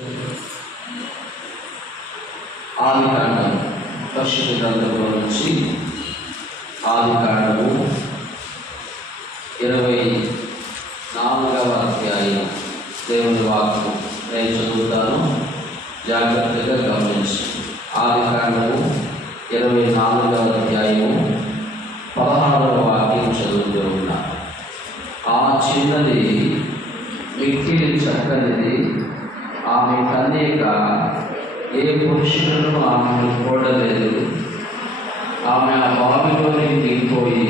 ఆది కాండం పరిశుద్ధ గ్రంథంలో నుంచి ఆది కాండము ఇరవై నాలుగవ అధ్యాయం. దేవుని వాక్యం నేను చదువుతాను. జాగ్రత్తగా గమనించి. ఆది కాండము ఇరవై నాలుగవ అధ్యాయము పదహారవ వాక్యం చదువుతూ ఉన్నా. ఆ చిన్నది మిక్కిలి చక్కనిది ఆమె కన్యక ఏ పురుషులను ఆమెను చూడలేదు. ఆమె ఆ బావిలోని దిగిపోయి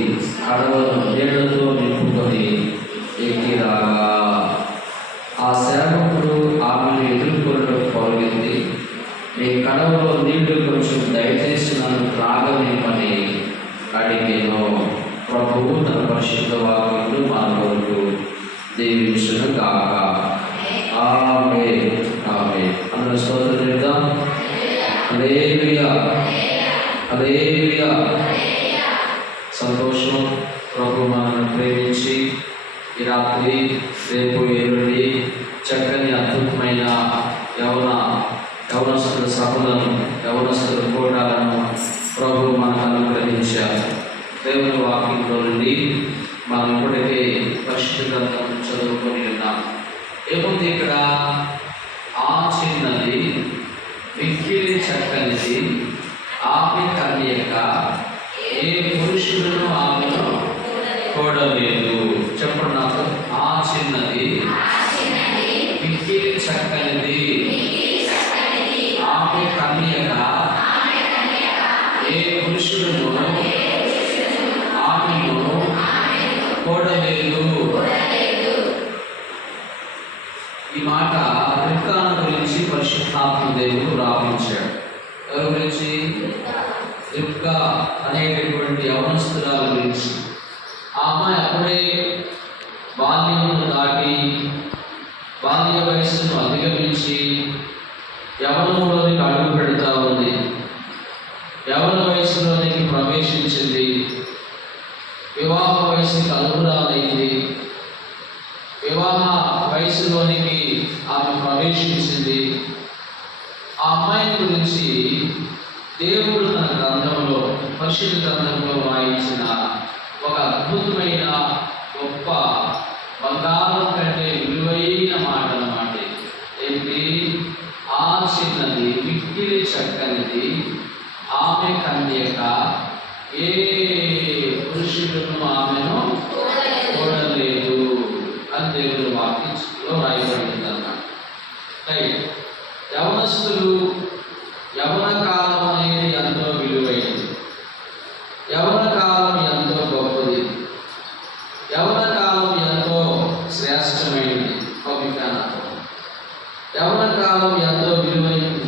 కడవను నీళ్ళతో నింపుకొని ఎక్కిరాగా. ఆ సేవకుడు ఆమెను ఎదుర్కొనడం కలిగింది మీ కడవలో నీళ్ళు కొంచెం దయచేసి నన్ను త్రాగనివ్వని అడిగాను. ప్రభువు తన పరిశుద్ధ వాక్యులు మన కొరకు దీవించును కాక సంతోషం ప్రభు మనల్ని ప్రేమించి ఈ రాత్రి రేపు ఎల్లుండి చక్కని అద్భుతమైన యవన యవనస్తుల సభలను యవనస్తుల కోటాలను ప్రభు మనకు అనుగ్రహించారు. దేవుని వాక్యంలో నుండి మనం కూడా పరిశుద్ధ గ్రంథం చదువుకొని ఉన్నాం ఏముంది ఇక్కడ ఆ చిన్నది మిక్కిలి చక్కనిది ఆమె కన్యక ఏ పురుషులను ఆమెను చూడలేదు. అనేటటువంటి యవనస్తురాల గురించి ఆ అమ్మాయి అప్పుడే బాల్యమును దాటి బాల్య వయస్సును అధిగమించి యవనములోనికి అడుగు పెడతా ఉంది. యవన వయసులోనికి ప్రవేశించింది. వివాహ వయసుకి అనుగుణాలైంది. వివాహ వయసులోనికి ఆమె ప్రవేశించింది. ఆ అమ్మాయి గురించి దేవుడు పరిశుద్ధ గ్రంథంలో వాయించిన ఒక అద్భుతమైన గొప్ప బంగారం కంటే విలువైన మాట అన్నమాట ఏంటి ఆ చిన్నది మిక్కిలి చక్కనిది ఆమె కన్యక ఏ పురుషులను ఆమెను చూడలేదు. అని దేవుడు వాక్యంలో రాయబడింది అన్నమాట రైట్. యవనస్తులు యవన కాలం అనేది ఎంతో విలువైనది యవన కాలం ఎంతో గొప్పది యవన కాలం ఎంతో శ్రేష్టమైనది పవిత్రానంతో యవన కాలం ఎంతో విలువైనది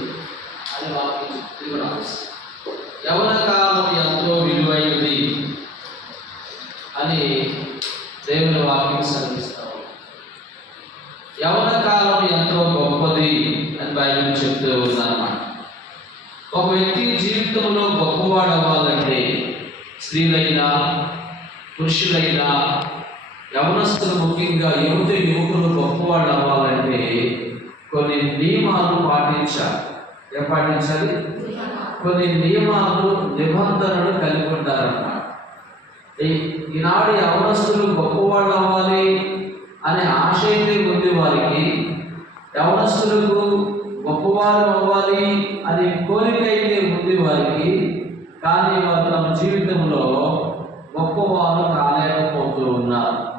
అని వాక్యం చెప్తుంది రాసి యవన కాలం ఎంతో విలువైనది అని దేవుని వాక్యం సెలవిస్తాం యవన కాలం ఎంతో గొప్పది అని బైబిల్ చెప్తూ ఉందన్నమాట ఒక వ్యక్తి జీవితంలో గొప్పవాడు అవ్వాలంటే స్త్రీలైనా పురుషులైనా యవనస్తులు ముఖ్యంగా యువత యువకులు గొప్పవాళ్ళు అవ్వాలంటే కొన్ని నియమాలు పాటించాలి. ఏం పాటించాలి? కొన్ని నియమాలు నిబంధనలు కలిగి ఉంటారన్నమాట ఈ- ఈనాడు యవనస్తులు గొప్పవాళ్ళు అవ్వాలి అనే ఆశ అయితే ఉంది వారికి. యవనస్తులకు గొప్పవారు అవ్వాలి అనే కోరిక అయితే ఉంది వారికి కానీ వారు తమ జీవితంలో గొప్పవారు కాలేకపోతూ ఉన్నారు.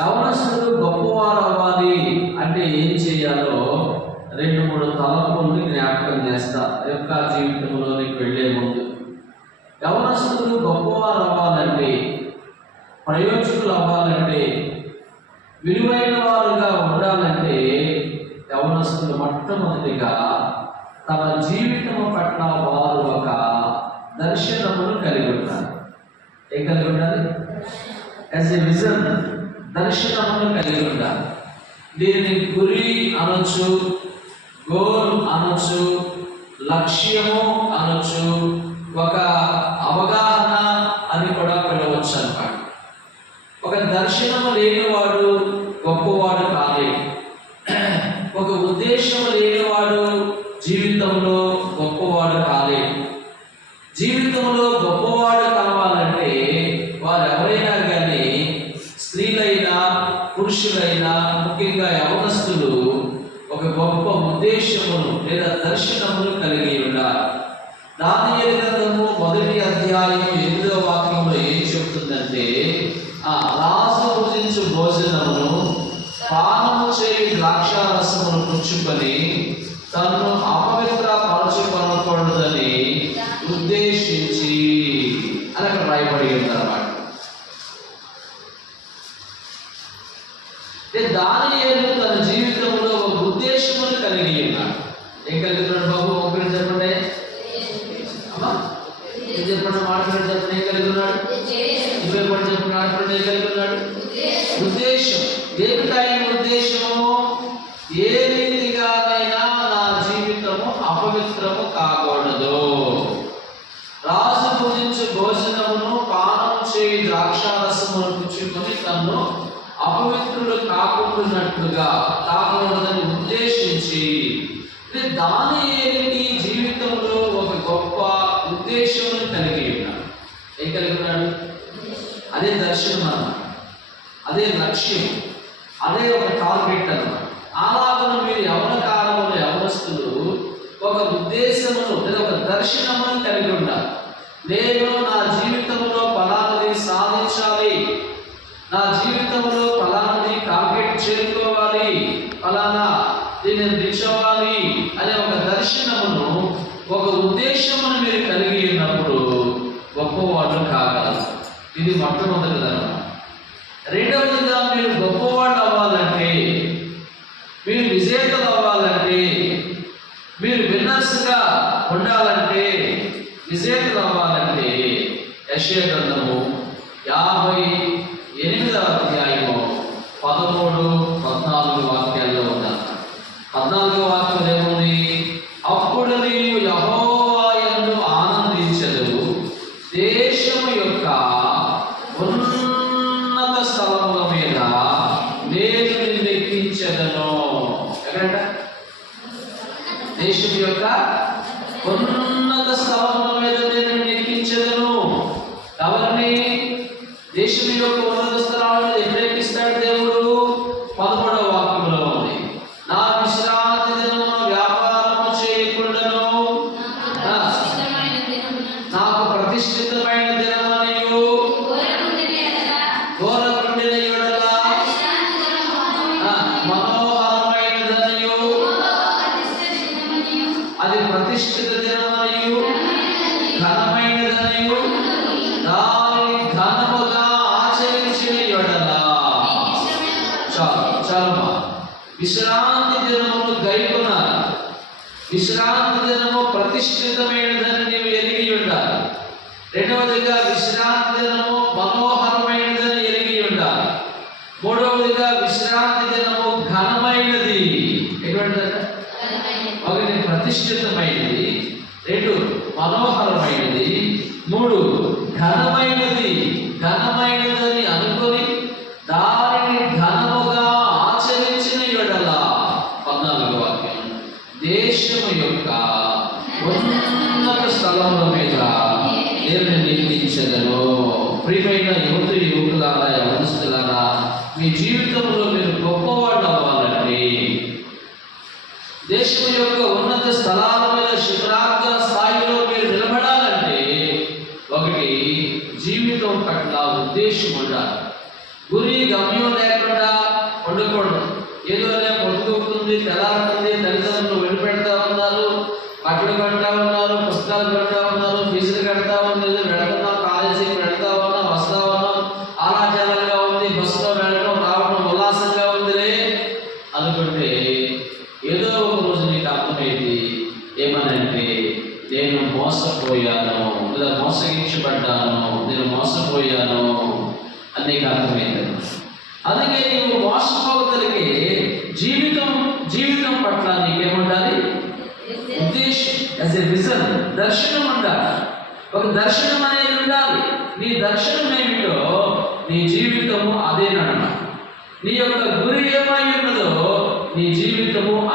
యవనస్తులు గొప్పవారు అవ్వాలి అంటే ఏం చేయాలో రెండు మూడు తలపుల్ని జ్ఞాపకం చేస్తా. యొక్క జీవితంలోనికి వెళ్ళే ముందు. యవనస్తులు గొప్పవారు అవ్వాలంటే ప్రయోజకులు అవ్వాలంటే విలువైన వారుగా ఉండాలంటే యవనస్తులు మొట్టమొదటిగా తమ జీవితము పట్ల వారు ఒక దర్శనమును కలిగి ఉంటారు ఏం కలిగి ఉండాలి? యాజ్ ఎ విజన్ దర్శనమును కలిగి ఉండాలి. దీనిని గురి అనొచ్చు గోల్ అనొచ్చు లక్ష్యము అనొచ్చు ఒక అవగాహన అని కూడా పిలవచ్చు అనమాట. ఒక దర్శనము లేనివాడు గొప్పవాడు కాలేదు ఒక ఉద్దేశం లేనివాడు జీవితంలో గొప్పవాడు కాలేడు జీవితంలో గొప్పవాడు కావాలంటే వారు ఎవరైనా కానీ స్త్రీలైనా పురుషులైనా ముఖ్యంగా యవనస్తులు ఒక గొప్ప ఉద్దేశమును లేదా దర్శనమును కలిగి ఉండాలి. దాని గ్రంథము మొదటి అధ్యాయం ఎనిమిదవ ద్రాక్షారసమును పుచ్చుకొని తను అపవిత్ర పరచుకొనకూడదని ఉద్దేశించి అని అక్కడ రాయబడి ఉందన్నమాట. దానియేలు తన జీవితంలో ఒక ఉద్దేశమును కలిగి ఉన్నాడు. ఏం కలిగి ఉన్నాడు బాబు? ఒకరి చెప్పండి. అమ్మా ఏం చెప్పండి? మాట్లాడి చెప్పండి. ఏం కలిగి ఉన్నాడు ఇరవై పడి చెప్పండి. మాట్లాడి ఏం కలిగి ఉన్నాడు ఉద్దేశం. ఆయన ఉద్దేశము అపవిత్రులు కాకుండానట్లుగా కాకూడదని ఉద్దేశించి దాని ఏంటి జీవితంలో ఒక గొప్ప ఉద్దేశం కలిగి ఉన్నాడు. ఏం కలిగి ఉన్నాడు? అదే దర్శనం అన్నమాట. అదే లక్ష్యం. అదే ఒక టార్గెట్ అన్నమాట. అలాగను మీరు యవన కాలంలో యవనస్తులు ఒక ఉద్దేశమును లేదా ఒక దర్శనమును కలిగి ఉండాలి. నేను నా జీవితంలో ఫలానది సాధించాలి నా జీవితంలో ఫలానది టార్గెట్ చేరుకోవాలి ఫలానా దీన్ని రీచ్ అవ్వాలి అనే ఒక దర్శనమును ఒక ఉద్దేశమును మీరు కలిగి ఉన్నప్పుడు గొప్పవాళ్ళు కాగలరు ఇది మొట్టమొదటి అన్నమాట రెండవదిగా మీరు గొప్పవాళ్ళు అవ్వాలంటే మీరు విజేతలు అవ్వాలంటే మీరు విన్నర్స్గా ఉండాలంటే విజేతలు అవ్వాలంటే యశ్య గ్రంథము యాభై ఎనిమిదవ అధ్యాయము పదమూడు పద్నాలుగు వాక్యాల్లో ఉన్నారు పద్నాలుగో వాక్యం ఏముంది అప్పుడు నీవు యహోవాయందు ఆనందించదు దేశము యొక్క ఉన్నత స్థలముల మీద నేను నిన్ను ఎక్కించదను ఎక్కడంట దేశం యొక్క ఉన్నత స్థలముల మీద నేను నిన్ను ఎక్కించదను ఎవరిని దేశం యొక్క విశ్రాంతి దినమును గైకున్నారు విశ్రాంతి దినము ప్రతిష్ఠితమైనదని నీవు ఎరిగి ఉండాలి. రెండవదిగా విశ్రాంతి దినము మనోహరమైనదని ఎరిగి ఉండాలి. మూడవదిగా విశ్రాంతి దినము ఘనమైనది. ఎటువంటిదంటే ఒకటి ప్రతిష్ఠితమైనది. రెండు మనోహరమైనది. మూడు ఘనమైనది. ఘనమైనది దేశము యొక్క ఉన్నత స్థలముల మీద దేవుని నిర్మించదను ప్రియమైన యువత యువకులారా యవనస్తులారా మీ జీవితంలో మీరు గొప్పవాళ్ళు అవ్వాలండి. దేశం యొక్క ఉన్నత స్థలాల మీద శిఖరాగ్ర స్థాయిలో మీరు నిలబడాలంటే ఒకటి జీవితం పట్ల ఉద్దేశం ఉండాలి. గురి గమ్యం లేక నీవు జీవితం జీవితం పట్ల నీకేముండాలి? ఉద్దేశం. యాజ్ ఎ విజన్ దర్శనం ఉండాలి. ఒక దర్శనం అనేది ఉండాలి. నీ దర్శనం ఏమిటో నీ జీవితము అదే నడమ. నీ యొక్క గురి ఏమై ఉన్నదో నీ జీవితము